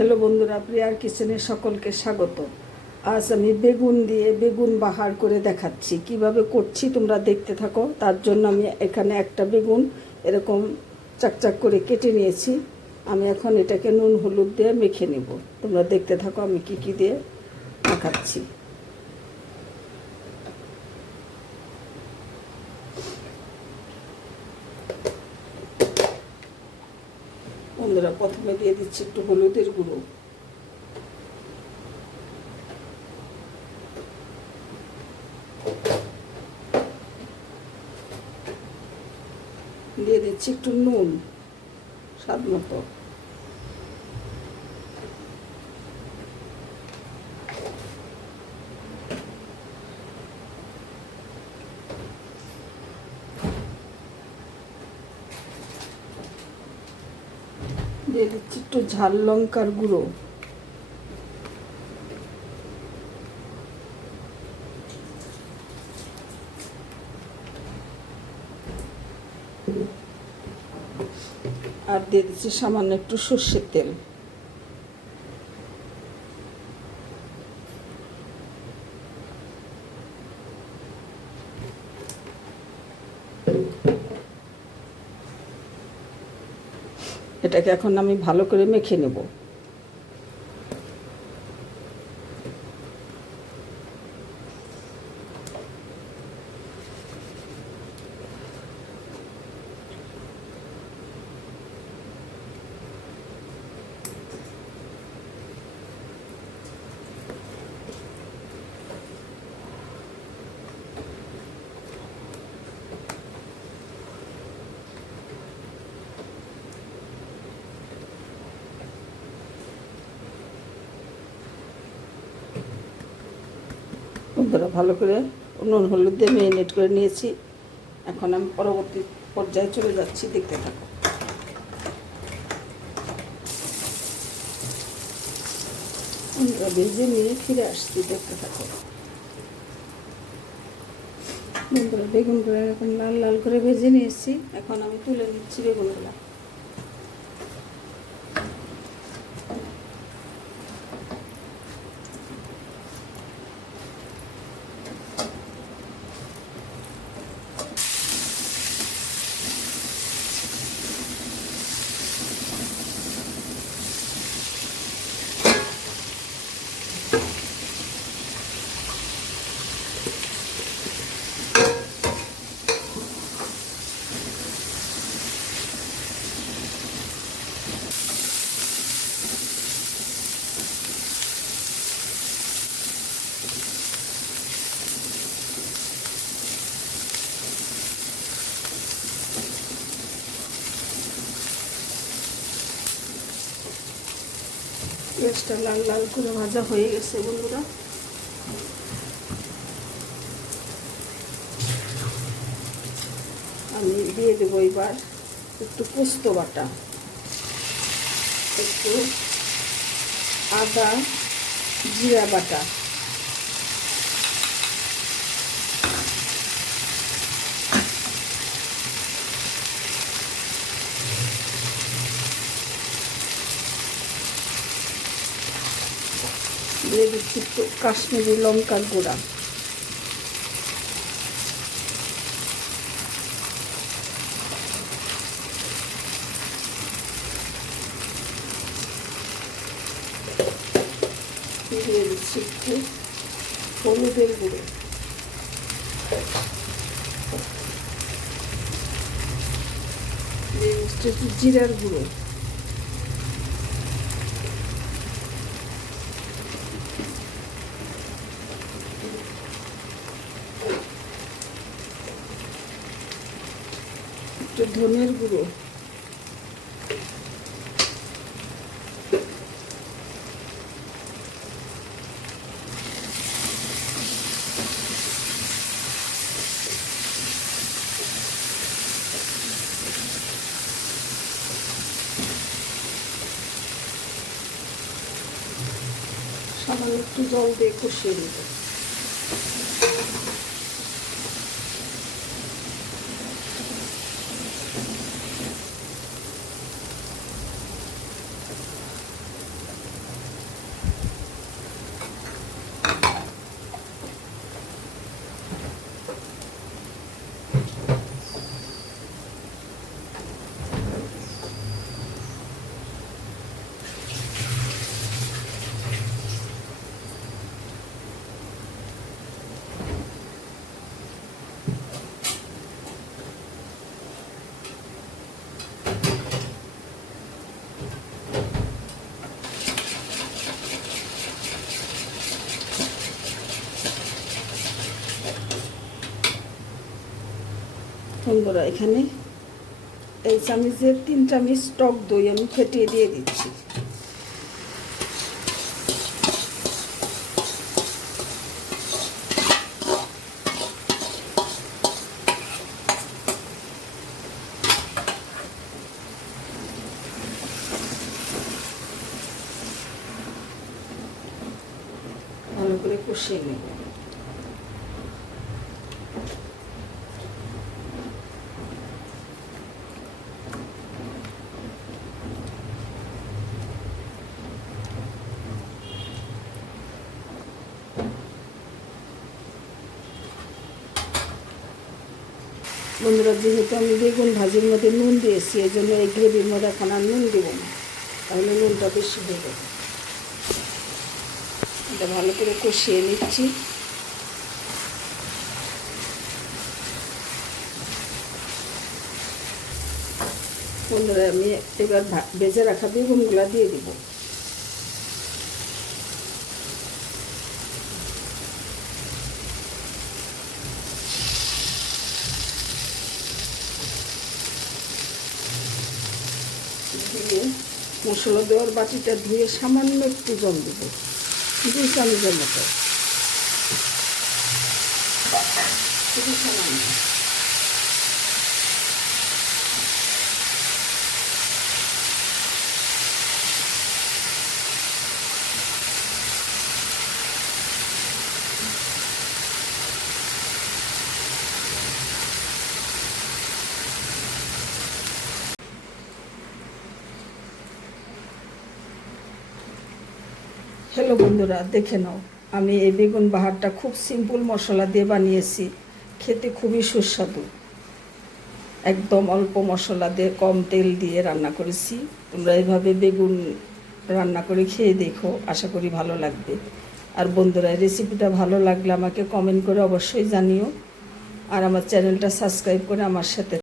Hello বন্ধুরা, প্রিয়ার কিচেনে সকলকে স্বাগত। আজ আমি বেগুন দিয়ে বেগুন বাহার করে দেখাচ্ছি কিভাবে করছি, তোমরা দেখতে থাকো। তার জন্য আমি এখানে একটা বেগুন এরকম চাকচাক করে কেটে নিয়েছি। আমি এখন এটাকে নুন হলুদ দিয়ে মেখে নেব। তোমরা দেখতে থাকো আমি কি কি দিয়ে দেখাচ্ছি। বন্ধুরা, প্রথমে দিয়ে দিচ্ছি একটু হলুদের গুঁড়ো, দিয়ে দিচ্ছি একটু নুন স্বাদ মতো, দিয়ে দিচ্ছি একটু ঝাল লঙ্কার গুঁড়ো, আর দিয়ে দিচ্ছি সামান্য একটু সর্ষের তেল। এটাকে এখন আমি ভালো করে মেখে নেব। বন্ধুরা, ভালো করে নুন হলুদ দিয়ে ম্যারিনেট করে নিয়েছি। এখন আমি পরবর্তী পর্যায়ে চলে যাচ্ছি, দেখতে থাকো। বন্ধুরা, ভেজে নিয়ে ফিরে আসছি, দেখতে থাকো। বন্ধুরা, বেগুনগুলো এরকম লাল লাল করে ভেজে নিয়েছি। এখন আমি তুলে নিচ্ছি বেগুনগুলো। পেঁয়াজটা লাল লাল করে ভাজা হয়ে গেছে বন্ধুরা। আমি দিয়ে দেবো এবার একটু পোস্ত বাটা, একটু আদা জিরা বাটা, দিয়ে দিচ্ছি একটু কাশ্মীরি লঙ্কার গুঁড়া, দিয়ে দিচ্ছি একটু হলুদের গুঁড়ো, দিয়ে দিচ্ছি একটু জিরার গুঁড়ো, একটু ধনের গুঁড়ো, সামান্য একটু জল দিয়ে কষিয়ে নেব। বন্ধুরা এখানে এই চামচের 3 চামচ টক দই আমি ফেটিয়ে দিয়ে দিচ্ছি। ভালো করে কষিয়ে নেব। বন্ধুরা যেহেতু আমি বেগুন ভাজির মধ্যে নুন দিয়েছি, এই জন্য এই গ্রেভির মধ্যে এখন আর নুন দেবো না, তাহলে নুনটা বেশি হয়ে যাবে। এটা ভালো করে কষিয়ে নিচ্ছি। বন্ধুরা আমি এবার ভেজে রাখা বেগুনগুলো দিয়ে দিব। দিয়ে মশলা দেওয়ার বাটিটা ধুয়ে সামান্য একটু জল দেবো, 2 চামচের মতো, খুবই সামান্য। হ্যালো বন্ধুরা, দেখে নাও আমি এই বেগুন বাহারটা খুব সিম্পল মশলা দিয়ে বানিয়েছি, খেতে খুবই সুস্বাদু। একদম অল্প মশলা দিয়ে কম তেল দিয়ে রান্না করেছি। তোমরা এইভাবে বেগুন রান্না করে খেয়ে দেখো, আশা করি ভালো লাগবে। আর বন্ধুরা রেসিপিটা ভালো লাগলে আমাকে কমেন্ট করে অবশ্যই জানিও, আর আমার চ্যানেলটা সাবস্ক্রাইব করে আমার সাথে